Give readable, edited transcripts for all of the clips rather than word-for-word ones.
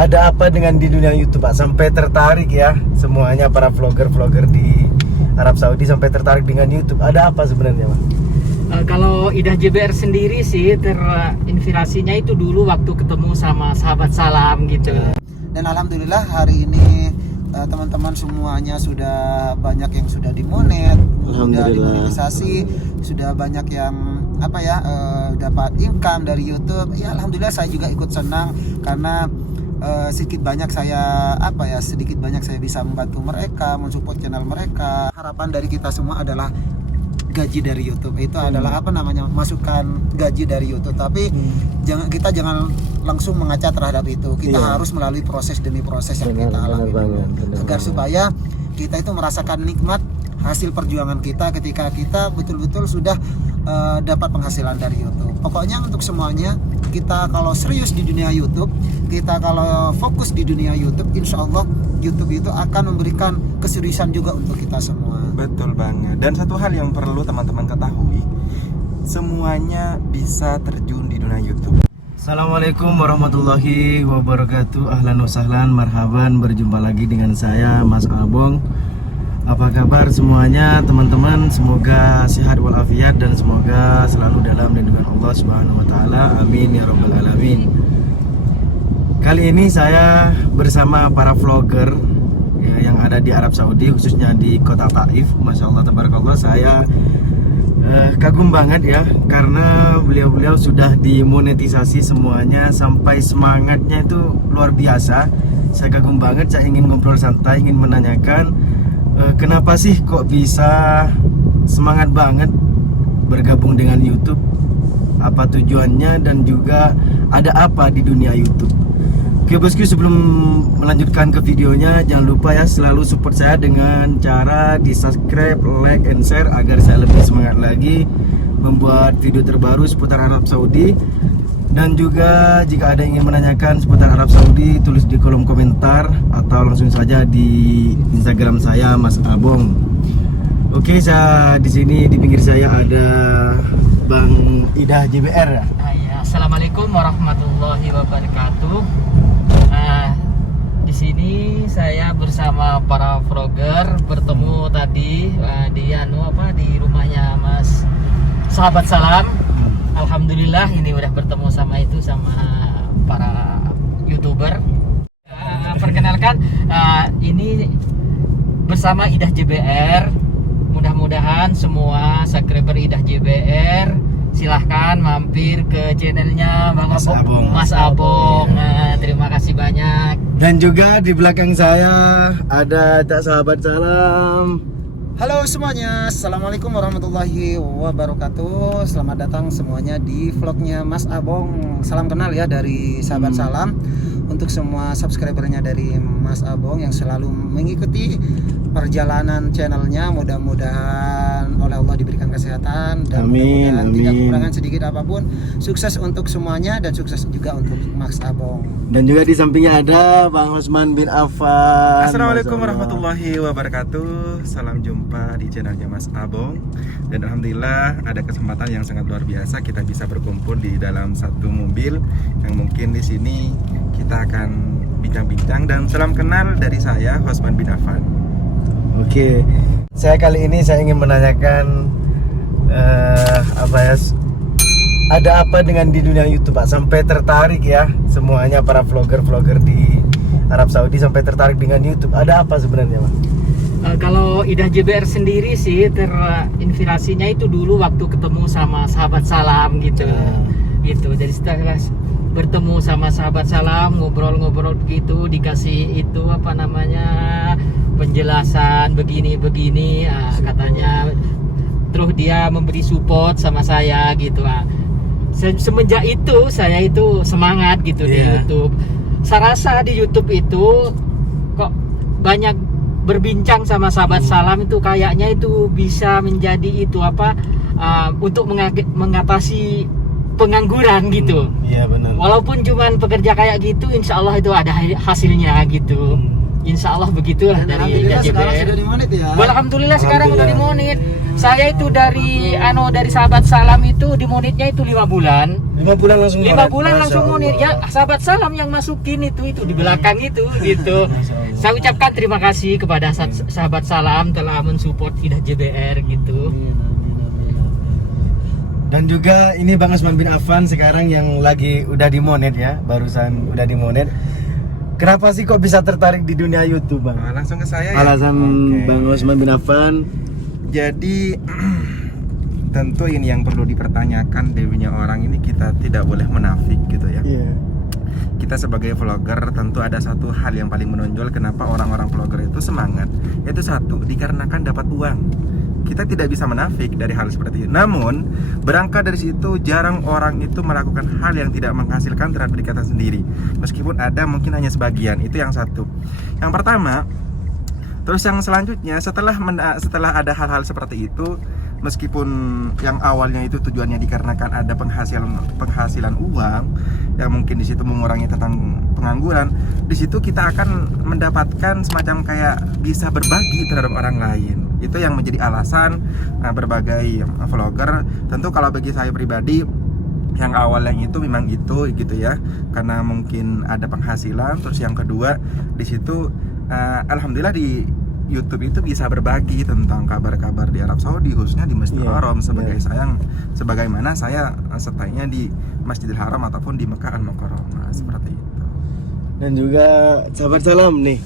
Ada apa dengan di dunia YouTube, Pak? Sampai tertarik ya semuanya para vlogger-vlogger di Arab Saudi sampai tertarik dengan YouTube. Ada apa sebenarnya, Pak? Kalau Idah JBR sendiri sih terinspirasinya itu dulu waktu ketemu sama sahabat salam gitu. Dan alhamdulillah hari ini teman-teman semuanya sudah banyak yang sudah dimonet, sudah dimonetisasi, sudah banyak yang dapat income dari YouTube. Ya alhamdulillah saya juga ikut senang karena sedikit banyak saya bisa membantu mereka, mensupport channel mereka. Harapan dari kita semua adalah gaji dari YouTube itu adalah masukan gaji dari YouTube, tapi kita jangan langsung mengaca terhadap itu. Kita harus melalui proses demi proses yang kita alami agar supaya kita itu merasakan nikmat hasil perjuangan kita ketika kita betul-betul sudah dapat penghasilan dari YouTube. Pokoknya untuk semuanya, kita kalau serius di dunia YouTube, kita kalau fokus di dunia YouTube, insya Allah YouTube itu akan memberikan keseriusan juga untuk kita semua. Betul banget. Dan satu hal yang perlu teman-teman ketahui, semuanya bisa terjun di dunia YouTube. Assalamualaikum warahmatullahi wabarakatuh. Ahlan wa sahlan, marhaban, berjumpa lagi dengan saya Mas Abong. Apa kabar semuanya teman-teman? Semoga sehat walafiat dan semoga selalu dalam lindungan Allah Subhanahu wa taala. Amin ya rabbal alamin. Kali ini saya bersama para vlogger yang ada di Arab Saudi, khususnya di kota Taif. Masya Allah tabarakallah, saya kagum banget ya, karena beliau-beliau sudah dimonetisasi semuanya sampai semangatnya itu luar biasa. Saya kagum banget, saya ingin ngobrol santai, ingin menanyakan kenapa sih kok bisa semangat banget bergabung dengan YouTube, apa tujuannya dan juga ada apa di dunia YouTube. Oke bosku, sebelum melanjutkan ke videonya, jangan lupa ya selalu support saya dengan cara di subscribe, like, and share agar saya lebih semangat lagi membuat video terbaru seputar Arab Saudi. Dan juga jika ada yang ingin menanyakan seputar Arab Saudi, tulis di kolom komentar atau langsung saja di Instagram saya Mas Abong. Oke, saya di sini di pinggir saya ada Bang Idah JBR ya. Assalamualaikum warahmatullahi wabarakatuh. Di sini saya bersama para vlogger bertemu tadi di rumahnya Mas Sahabat Salam. Alhamdulillah ini udah bertemu sama para YouTuber. Perkenalkan, ini bersama Idah JBR. Mudah-mudahan semua subscriber Idah JBR silahkan mampir ke channelnya Bang Mas Abong. Terima kasih banyak. Dan juga di belakang saya ada Cak Sahabat Salam. Halo semuanya, assalamualaikum warahmatullahi wabarakatuh. Selamat datang semuanya di vlognya Mas Abong. Salam kenal ya dari Sahabat Salam untuk semua subscribernya dari Mas Abong yang selalu mengikuti perjalanan channelnya. Mudah-mudahan oleh Allah diberikan kesehatan dan mudah-mudahan tidak kekurangan sedikit apapun. Sukses untuk semuanya dan sukses juga untuk Mas Abong. Dan juga di sampingnya ada Bang Osman bin Affan. Assalamualaikum warahmatullahi wabarakatuh. Salam jumpa di channelnya Mas Abong. Dan alhamdulillah ada kesempatan yang sangat luar biasa, kita bisa berkumpul di dalam satu mobil yang mungkin di sini kita akan bincang-bincang. Dan salam kenal dari saya Osman bin Affan. Oke, kali ini saya ingin menanyakan ada apa dengan di dunia YouTube, Pak? Sampai tertarik ya semuanya para vlogger-vlogger di Arab Saudi sampai tertarik dengan YouTube. Ada apa sebenarnya, Pak? Kalau Idah JBR sendiri sih terinspirasinya itu dulu waktu ketemu sama sahabat salam gitu. Jadi setelah bertemu sama sahabat salam, ngobrol-ngobrol begitu, dikasih itu penjelasan begini katanya, terus dia memberi support sama saya gitu. Semenjak itu saya itu semangat gitu di YouTube. Saya rasa di YouTube itu kok banyak berbincang sama sahabat salam itu kayaknya itu bisa menjadi untuk mengatasi pengangguran gitu. Iya benar. Walaupun cuman pekerja kayak gitu, insya Allah itu ada hasilnya gitu. insya Allah begitulah Dan dari alhamdulillah sekarang JBR. sudah dimonet ya. Alhamdulillah sekarang udah dimonit. Saya itu dari Sahabat Salam itu dimonitnya itu 5 bulan. 5 bulan langsung 5 monet. bulan Masya langsung monit. Allah. Ya Sahabat Salam yang masukin itu di belakang itu gitu. Masya Allah. Saya ucapkan terima kasih kepada Sahabat Salam telah mensupport Idah JBR gitu. Amin, amin, amin. Dan juga ini Bang Usman bin Affan sekarang yang lagi udah dimonet ya, barusan udah dimonet. Kenapa sih kok bisa tertarik di dunia YouTube, Bang? Langsung ke saya ya. Alasan Oke. Bang Usman bin Affan. Jadi tentu ini yang perlu dipertanyakan dewinya orang ini, kita tidak boleh menafik gitu ya. Iya. Kita sebagai vlogger tentu ada satu hal yang paling menonjol kenapa orang-orang vlogger itu semangat, yaitu satu, dikarenakan dapat uang. Kita tidak bisa menafik dari hal seperti itu. Namun berangkat dari situ, jarang orang itu melakukan hal yang tidak menghasilkan terhadap diri kita sendiri. Meskipun ada mungkin hanya sebagian. Itu yang satu. Yang pertama. Terus yang selanjutnya, setelah ada hal-hal seperti itu, meskipun yang awalnya itu tujuannya dikarenakan ada penghasilan uang, yang mungkin di situ mengurangi tentang pengangguran, di situ kita akan mendapatkan semacam kayak bisa berbagi terhadap orang lain. Itu yang menjadi alasan berbagai vlogger. Tentu kalau bagi saya pribadi, yang awalnya itu memang itu gitu ya, karena mungkin ada penghasilan. Terus yang kedua di situ alhamdulillah di YouTube itu bisa berbagi tentang kabar-kabar di Arab Saudi, khususnya di Masjidil Haram, sebagaimana saya stay-nya di Masjidil Haram ataupun di Mekah Al-Mukarramah, seperti itu. Dan juga Sahabat Salam nih,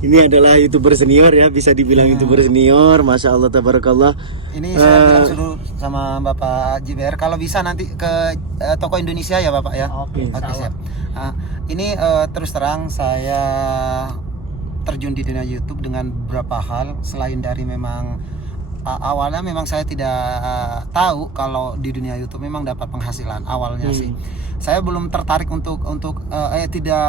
ini adalah YouTuber senior ya, bisa dibilang YouTuber senior, Masya Allah, tabarakallah. Ini saya bilang suruh sama Bapak JBR kalau bisa nanti ke toko Indonesia ya Bapak ya. Oke, siap. Ini terus terang saya terjun di dunia YouTube dengan beberapa hal, selain dari memang awalnya memang saya tidak tahu kalau di dunia YouTube memang dapat penghasilan awalnya sih. Saya belum tertarik untuk tidak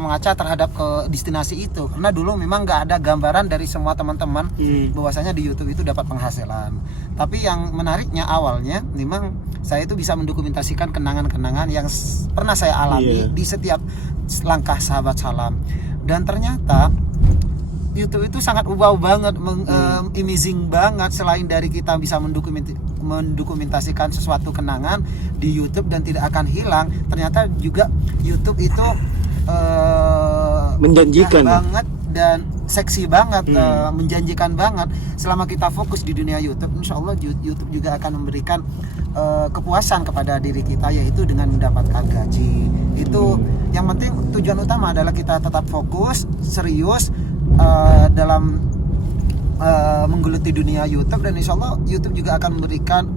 mengaca terhadap ke destinasi itu, karena dulu memang nggak ada gambaran dari semua teman-teman bahwasanya di YouTube itu dapat penghasilan. Tapi yang menariknya awalnya memang saya itu bisa mendokumentasikan kenangan-kenangan yang pernah saya alami di setiap langkah Sahabat Salam. Dan ternyata YouTube itu sangat wow banget, amazing banget. Selain dari kita bisa mendokumentasikan sesuatu kenangan di YouTube dan tidak akan hilang, ternyata juga YouTube itu menjanjikan banget dan seksi banget, menjanjikan banget. Selama kita fokus di dunia YouTube, insya Allah YouTube juga akan memberikan kepuasan kepada diri kita, yaitu dengan mendapatkan gaji. Itu yang penting, tujuan utama adalah kita tetap fokus, serius dalam menggeluti dunia YouTube, dan insya Allah YouTube juga akan memberikan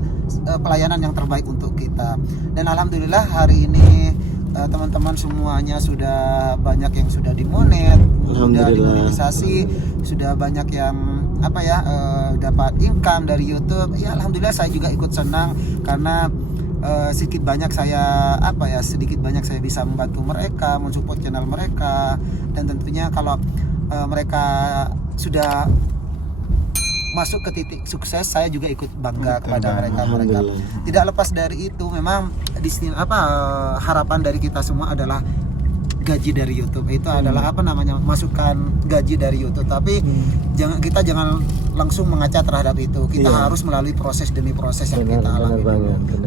pelayanan yang terbaik untuk kita. Dan alhamdulillah hari ini teman-teman semuanya sudah banyak yang sudah dimonet, sudah dimonetisasi, sudah banyak yang dapat income dari YouTube. Ya alhamdulillah, saya juga ikut senang karena sedikit banyak saya bisa membantu mereka, mensupport channel mereka, dan tentunya kalau mereka sudah masuk ke titik sukses, saya juga ikut bangga kepada mereka. Tidak lepas dari itu, memang di sini harapan dari kita semua adalah gaji dari YouTube. Itu adalah masukan gaji dari YouTube. Tapi kita jangan langsung mengaca terhadap itu. Kita harus melalui proses demi proses yang kita alami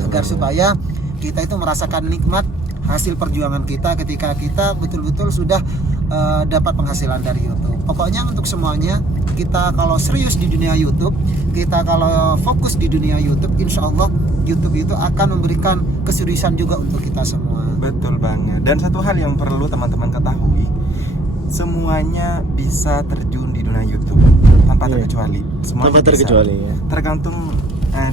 agar supaya kita itu merasakan nikmat hasil perjuangan kita ketika kita betul-betul sudah dapat penghasilan dari YouTube. Pokoknya untuk semuanya, kita kalau serius di dunia YouTube, kita kalau fokus di dunia YouTube, insya Allah YouTube itu akan memberikan keseriusan juga untuk kita semua. Betul banget. Dan satu hal yang perlu teman-teman ketahui, semuanya bisa terjun di dunia YouTube tanpa terkecuali. Semuanya tanpa terkecuali ya. Tergantung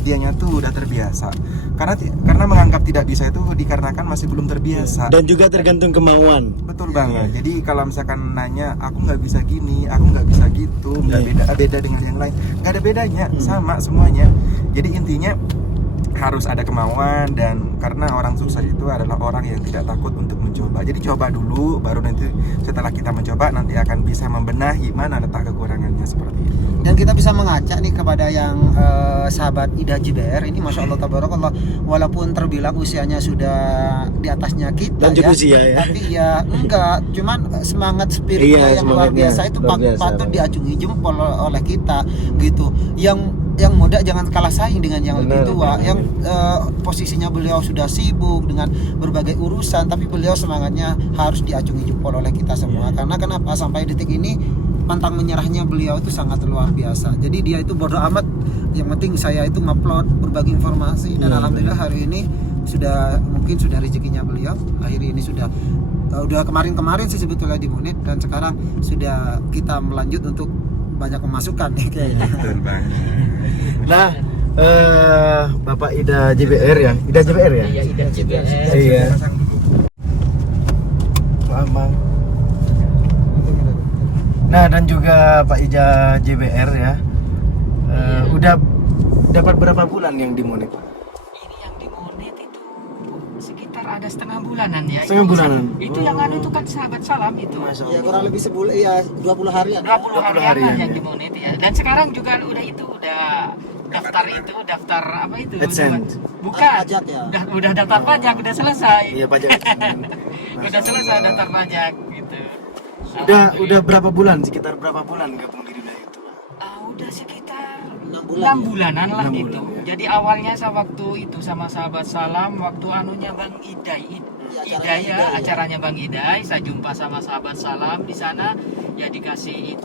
dianya tuh udah terbiasa. Karena menganggap tidak bisa itu dikarenakan masih belum terbiasa. Dan juga tergantung kemauan. Betul banget. Jadi kalau misalkan nanya, aku nggak bisa gini, aku nggak bisa gitu, nggak beda dengan yang lain, nggak ada bedanya, sama semuanya. Jadi intinya harus ada kemauan, dan karena orang sukses itu adalah orang yang tidak takut untuk mencoba. Jadi coba dulu, baru nanti setelah kita mencoba nanti akan bisa membenahi mana letak kekurangannya, seperti itu. Dan kita bisa mengajak nih kepada yang sahabat Ida JBR ini, masya Allah tabarakallah, walaupun terbilang usianya sudah di atasnya kita Lanjut ya, usia ya. tapi ya enggak, cuman semangat spiritnya yang luar semangatnya biasa itu luar biasa, patut Bang. diacungi jempol oleh kita gitu. Yang muda jangan kalah saing dengan yang lebih tua, yang posisinya beliau sudah sibuk dengan berbagai urusan, tapi beliau semangatnya harus diacungi jempol oleh kita semua. Karena kenapa sampai detik ini pantang menyerahnya beliau itu sangat luar biasa. Jadi dia itu bodo amat, yang penting saya itu ngupload berbagi informasi, dan alhamdulillah hari ini mungkin sudah rezekinya beliau. Akhir ini sudah kemarin sih sebetulnya di Munich, dan sekarang sudah kita melanjut untuk banyak pemasukan nih kayaknya. Betul Bang. Nah, Bapak Ida JBR ya, Ida JBR ya. Iya, Ida JBR. Iya. Bang. Nah, dan juga Pak Ida JBR ya. Udah dapat berapa bulan yang di Munich? Ini yang di Monet itu sekitar ada setengah bulanan ya. Setengah Itu- bulanan? Itu yang anu itu kan sahabat salam itu. Masya Ya kurang lebih sebulan, ya 20 harian. 20 harian harian, yang ya. di Monet ya. Dan sekarang juga udah daftar apa itu? AdSense. Bukan. Pajak ya. Udah daftar pajak, udah selesai. Iya, pajak. Udah selesai daftar pajak gitu. Udah berapa bulan? Sekitar berapa bulan gabung di dunia itu? Udah sekitar 6 6 bulanan lah 6 gitu. bulan, ya. Jadi awalnya saya waktu itu sama sahabat salam, waktu anunya Bang Idai, Idai ya, acaranya Bang Idai, saya jumpa sama sahabat salam di sana, ya dikasih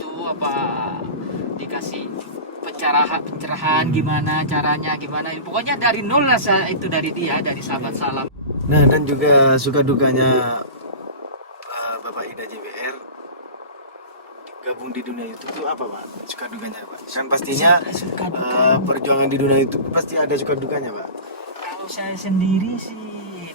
pencerahan gimana caranya, gimana. Pokoknya dari nol lah saya itu, dari sahabat salam. Nah, dan juga suka dukanya Bapak Ida JBR gabung di dunia YouTube itu apa, Pak? Suka dukanya, Pak? Kan pastinya Suka duka. perjuangan di dunia YouTube pasti ada suka dukanya, Pak. Kalau saya sendiri sih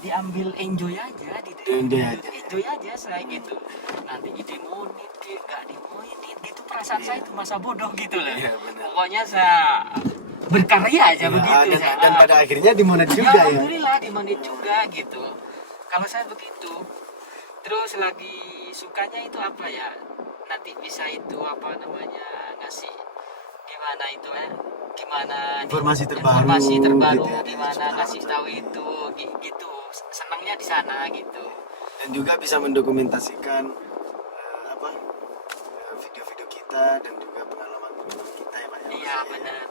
diambil enjoy aja di Enjoy aja. enjoy aja saya gitu. Nanti ide monit nggak dimonit gitu, perasaan saya itu masa bodoh gitu loh. Iya, benar. Pokoknya saya berkarya aja Ya, begitu. dan pada akhirnya dimonetize juga ya. Alhamdulillah dimonit juga gitu. Kalau saya begitu. Terus lagi sukanya itu apa ya? Nanti bisa itu apa namanya, ngasih gimana itu ya? Gimana Informasi terbaru gitu ya, di gimana seputar ngasih tahu itu gitu. Senangnya di sana gitu. Dan juga bisa mendokumentasikan video-video kita dan juga pengalaman-pengalaman kita ya, Pak. Iya, benar.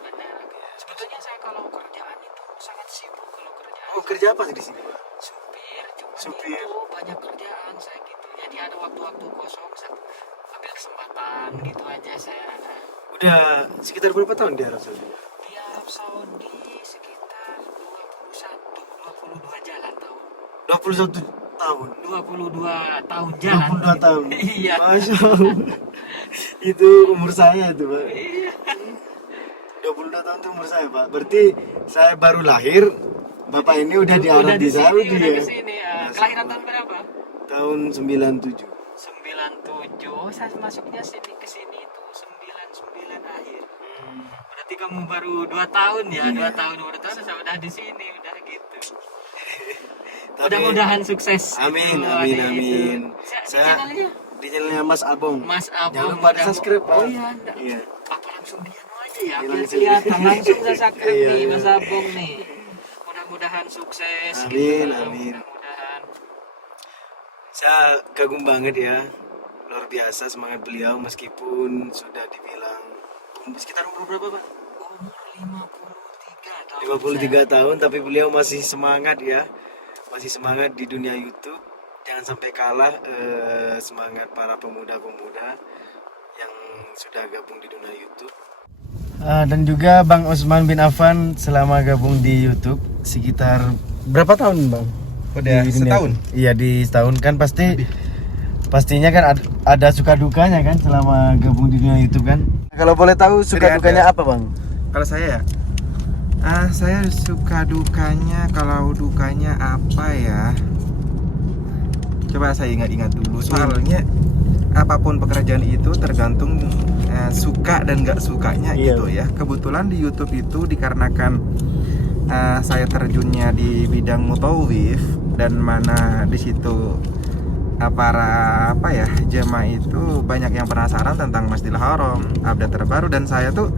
Sebetulnya saya kalau kerjaan itu sangat sibuk kalau kerjaan. Oh, kerja apa di sini, Pak? Supir, cuma Supir. itu banyak kerjaan saya gitu. Jadi ada waktu-waktu kosong saya ambil kesempatan gitu aja saya. Udah sekitar berapa tahun di Arab Saudi? Di Arab Saudi sekitar 22 jalan tahun. 21 tahun. 22 tahun jalan. 22 tahun. Iya. Masya Allah. Itu umur saya itu, Pak. 22 tahun itu umur saya, Pak. Berarti saya baru lahir, Bapak ini udah di Arab di Saudi udah ya. kesini. Kelahiran tahun berapa? Tahun 97. 97. Saya masuknya ke sini itu 99 akhir. Berarti kamu baru 2 tahun ya, 2 tahun saya udah di sini, udah gitu. Mudah-mudahan sukses. Amin, itu, amin, ada amin. itu. Di Saya channelnya di channelnya Mas Abong. Mas Abong. Jangan lupa di subscribe, Pak. Oh iya, enggak. Iya. Apa langsung dia aja ya, Iya, biar langsung. kelihatan langsung saya subscribe Iya, nih iya. Mas Abong nih. Mudah-mudahan sukses. Amin, gitu. amin. Mudah-mudahan. Saya kagum banget ya. Luar biasa semangat beliau meskipun sudah dibilang sekitar umur berapa, Pak? Umur 53 tahun. 53 tahun tapi beliau masih semangat ya. Masih semangat di dunia YouTube. Jangan sampai kalah semangat para pemuda-pemuda yang sudah gabung di dunia YouTube. Dan juga Bang Utsman bin Affan selama gabung di YouTube sekitar berapa tahun, Bang? Udah Di dunia setahun. YouTube? Iya, di setahun kan pastinya kan ada suka dukanya kan selama gabung di dunia YouTube kan. Kalau boleh tahu suka Sudah dukanya ada. apa, Bang? Kalau saya ya, saya suka dukanya. Kalau dukanya apa ya? Coba saya ingat-ingat dulu. Soalnya apapun pekerjaan itu tergantung suka dan nggak sukanya Iya. gitu ya. Kebetulan di YouTube itu dikarenakan saya terjunnya di bidang mutawif, dan mana di situ para jemaah itu banyak yang penasaran tentang Masjidil Haram, update terbaru, dan saya tuh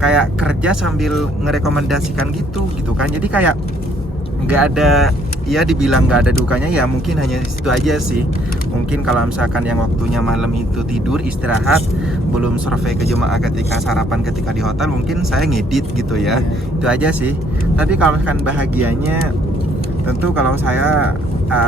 kayak kerja sambil ngerekomendasikan gitu kan. Jadi kayak nggak ada, ya dibilang nggak ada dukanya, ya mungkin hanya itu aja sih. Mungkin kalau misalkan yang waktunya malam itu tidur istirahat, belum survei ke jemaah ketika sarapan ketika di hotel, mungkin saya ngedit gitu ya. Itu aja sih. Tapi kalau misalkan bahagianya, tentu kalau saya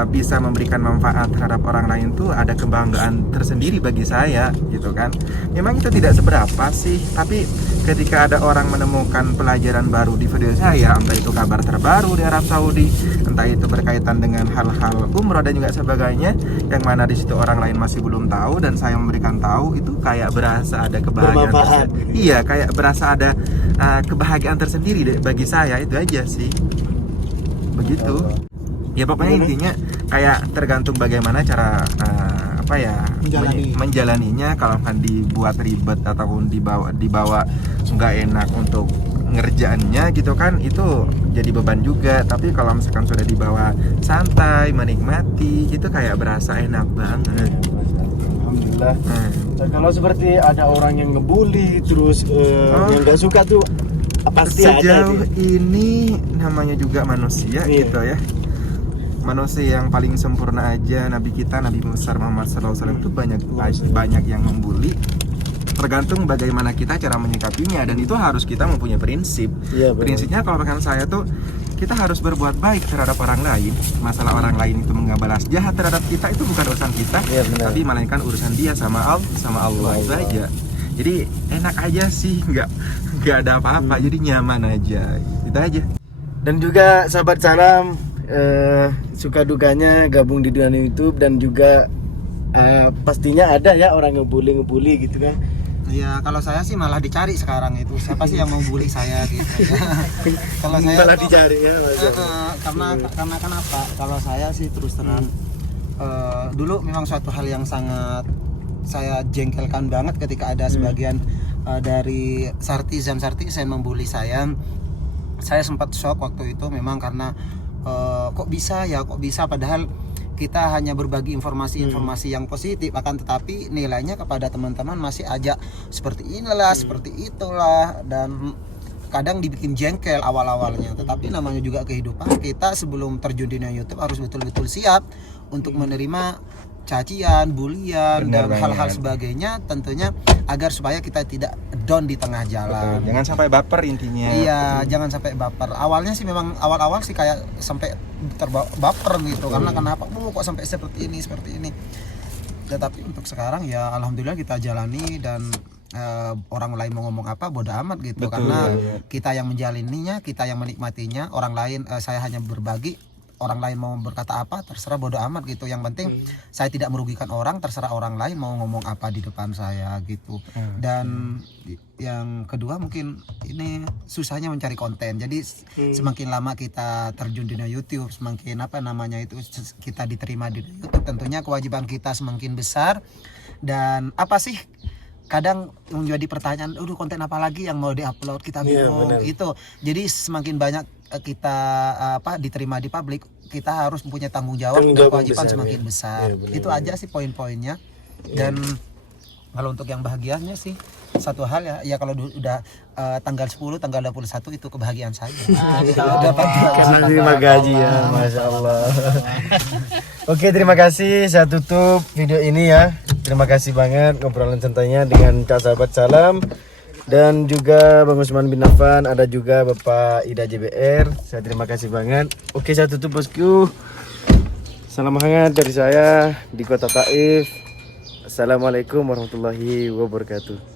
bisa memberikan manfaat terhadap orang lain tuh ada kebanggaan tersendiri bagi saya gitu kan. Memang itu tidak seberapa sih, tapi ketika ada orang menemukan pelajaran baru di video saya, entah itu kabar terbaru di Arab Saudi, entah itu berkaitan dengan hal-hal umroh dan juga sebagainya, yang mana di situ orang lain masih belum tahu dan saya memberikan tahu, itu kayak berasa ada kebahagiaan. Iya, kayak berasa ada kebahagiaan tersendiri bagi saya. Itu aja sih. Begitu. Ya pokoknya intinya kayak tergantung bagaimana cara menjalaninya. Kalau kan dibuat ribet ataupun dibawa nggak enak untuk ngerjaannya gitu kan, itu jadi beban juga. Tapi kalau misalkan sudah dibawa santai, menikmati, itu kayak berasa enak banget. Alhamdulillah. Nah, kalau seperti ada orang yang ngebully terus yang nggak suka tuh pasti sejauh ada ini namanya juga manusia gitu ya. Manusia yang paling sempurna aja, Nabi kita Nabi besar Muhammad SAW itu banyak yang membuli. Tergantung bagaimana kita cara menyikapinya, dan itu harus kita mempunyai prinsip. Prinsipnya kalau bahkan saya tuh, kita harus berbuat baik terhadap orang lain. Masalah orang lain itu mengabalas jahat terhadap kita, itu bukan urusan kita, tapi melainkan urusan dia sama Allah. Itu aja. Jadi enak aja sih, nggak ada apa-apa, jadi nyaman aja. Itu aja. Dan juga sahabat salam, suka dukanya gabung di dunia YouTube, dan juga pastinya ada ya orang ngebully gitu kan. Ya kalau saya sih malah dicari sekarang itu, siapa sih yang mau bully saya gitu. Kalau saya malah tuh, dicari ya. karena kenapa? Kalau saya sih terus terang, dulu memang suatu hal yang sangat saya jengkelkan banget ketika ada sebagian dari sartizen membuli saya. Saya sempat shock waktu itu, memang karena kok bisa padahal kita hanya berbagi informasi yang positif, akan tetapi nilainya kepada teman-teman masih aja seperti inilah, seperti itulah, dan kadang dibikin jengkel awal-awalnya. Tetapi namanya juga kehidupan, kita sebelum terjun di dunia YouTube harus betul-betul siap untuk menerima cacian, bulian, dan hal-hal sebagainya, tentunya agar supaya kita tidak down di tengah jalan. Betul. Jangan sampai baper intinya. Iya, jangan sampai baper. Awalnya sih memang awal-awal sih kayak sampai baper gitu. Karena kenapa? Kok sampai seperti ini. Tetapi untuk sekarang ya alhamdulillah kita jalani, dan orang lain mau ngomong apa bodo amat gitu. Betul, karena kita yang menjalaninya, kita yang menikmatinya. Orang lain saya hanya berbagi. Orang lain mau berkata apa terserah, bodo amat gitu. Yang penting saya tidak merugikan orang, terserah orang lain mau ngomong apa di depan saya gitu. Dan yang kedua mungkin ini susahnya mencari konten. Jadi semakin lama kita terjun di dunia YouTube, semakin kita diterima di YouTube, tentunya kewajiban kita semakin besar. Dan apa sih kadang menjadi pertanyaan, konten apa lagi yang mau diupload, kita bingung itu. Jadi semakin banyak kita diterima di publik, kita harus mempunyai tanggung jawab dan kewajiban semakin besar. Itu aja sih poin-poinnya. Dan kalau untuk yang bahagianya sih satu hal ya kalau udah tanggal 10, tanggal 21 itu kebahagiaan saya. Karena terima gaji ya, Masya Allah. Oke, terima kasih. Saya tutup video ini ya. Terima kasih banget ngobrolan santainya dengan Kak Sahabat Salam, dan juga Bang Usman bin Affan, ada juga Bapak Ida JBR. Saya terima kasih banget. Oke, saya tutup bosku. Salam hangat dari saya di Kota Taif. Assalamualaikum warahmatullahi wabarakatuh.